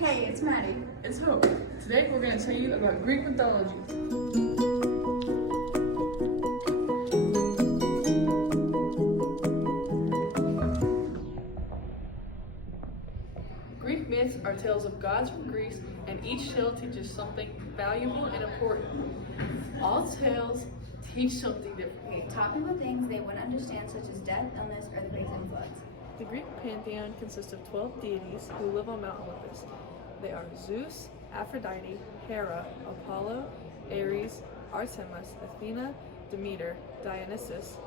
Hey, it's Maddie. It's Hope. Today we're going to tell you about Greek mythology. Greek myths are tales of gods from Greece, and each tale teaches something valuable and important. All tales teach something different. Okay, talking about things they wouldn't understand, such as death, illness, earthquakes, and floods. The Greek pantheon consists of 12 deities who live on Mount Olympus. They are Zeus, Aphrodite, Hera, Apollo, Ares, Artemis, Athena, Demeter, Dionysus,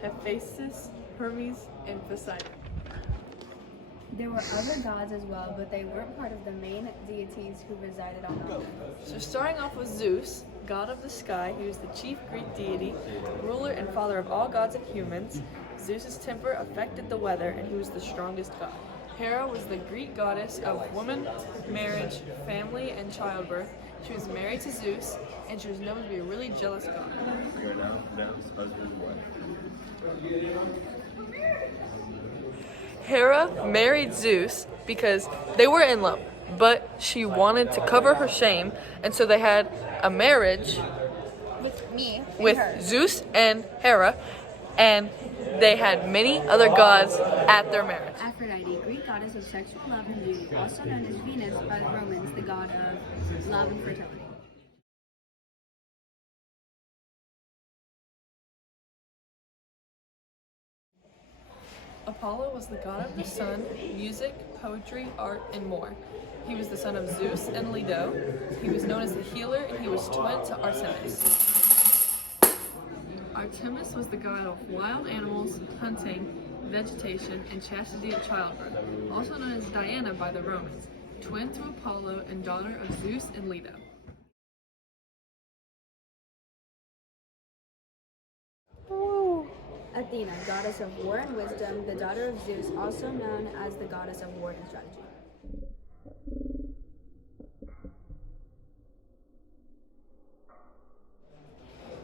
Hephaestus, Hermes, and Poseidon. There were other gods as well, but they weren't part of the main deities who resided on Mount Olympus. So starting off with Zeus, god of the sky, he was the chief Greek deity, ruler and father of all gods and humans. Zeus's temper affected the weather, and he was the strongest god. Hera was the Greek goddess of woman, marriage, family, and childbirth. She was married to Zeus, and she was known to be a really jealous god. You are now Zeus' husband and wife. Hera married Zeus because they were in love, but she wanted to cover her shame, and so they had a marriage with Zeus and Hera, and they had many other gods at their marriage. Aphrodite, Greek goddess of sexual love and beauty, also known as Venus by the Romans, the god of love and fertility. Apollo was the god of the sun, music, poetry, art, and more. He was the son of Zeus and Leto. He was known as the healer, and he was twin to Artemis. Artemis was the god of wild animals, hunting, vegetation, and chastity at childbirth, also known as Diana by the Romans, twin to Apollo and daughter of Zeus and Leto. Athena, goddess of war and wisdom, the daughter of Zeus, also known as the goddess of war and strategy.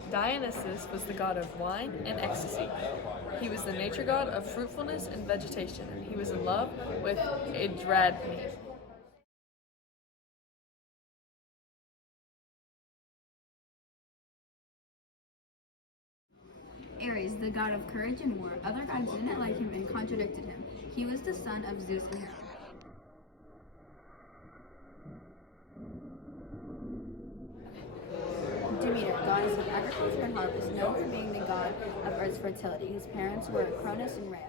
Dionysus was the god of wine and ecstasy. He was the nature god of fruitfulness and vegetation, and he was in love with Andromache. Ares, the god of courage and war. Other gods didn't like him and contradicted him. He was the son of Zeus and Hera. Demeter, goddess of agriculture and harvest, known for being the god of earth's fertility. His parents were Cronus and Rhea.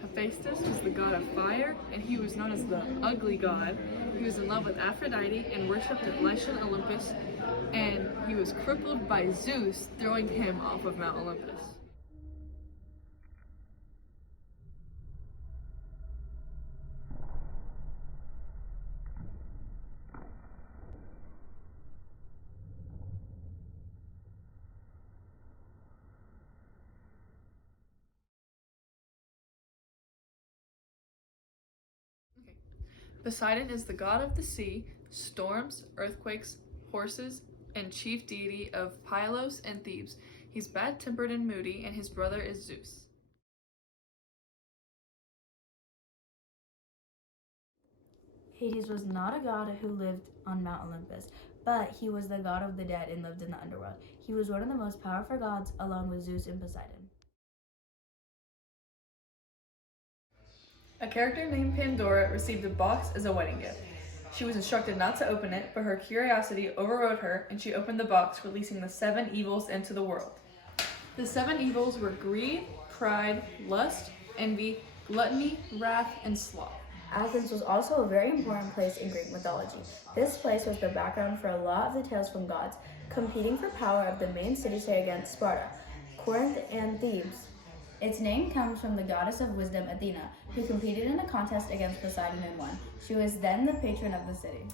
Hephaestus was the god of fire, and he was known as the ugly god. He was in love with Aphrodite and worshipped at Lycian Olympus, and he was crippled by Zeus throwing him off of Mount Olympus. Poseidon is the god of the sea, storms, earthquakes, horses, and chief deity of Pylos and Thebes. He's bad-tempered and moody, and his brother is Zeus. Hades was not a god who lived on Mount Olympus, but he was the god of the dead and lived in the underworld. He was one of the most powerful gods along with Zeus and Poseidon. A character named Pandora received a box as a wedding gift. She was instructed not to open it, but her curiosity overrode her, and she opened the box, releasing the 7 evils into the world. The 7 evils were greed, pride, lust, envy, gluttony, wrath, and sloth. Athens was also a very important place in Greek mythology. This place was the background for a lot of the tales from gods, competing for power of the main city-state against Sparta, Corinth, and Thebes. Its name comes from the goddess of wisdom, Athena, who competed in a contest against Poseidon and won. She was then the patron of the city.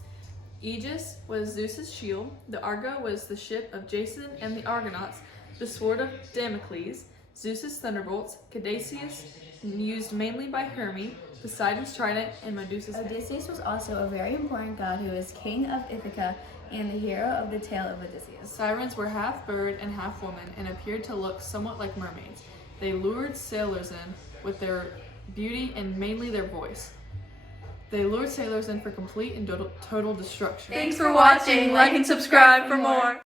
Aegis was Zeus's shield, the Argo was the ship of Jason and the Argonauts, the sword of Damocles, Zeus's thunderbolts, Caduceus, used mainly by Hermes, Poseidon's trident, and Medusa's head. Odysseus was also a very important god who is king of Ithaca and the hero of the tale of Odysseus. Sirens were half bird and half woman and appeared to look somewhat like mermaids. They lured sailors in with their beauty and mainly their voice. They lured sailors in for complete and total destruction. Thanks for watching. Like and subscribe for more.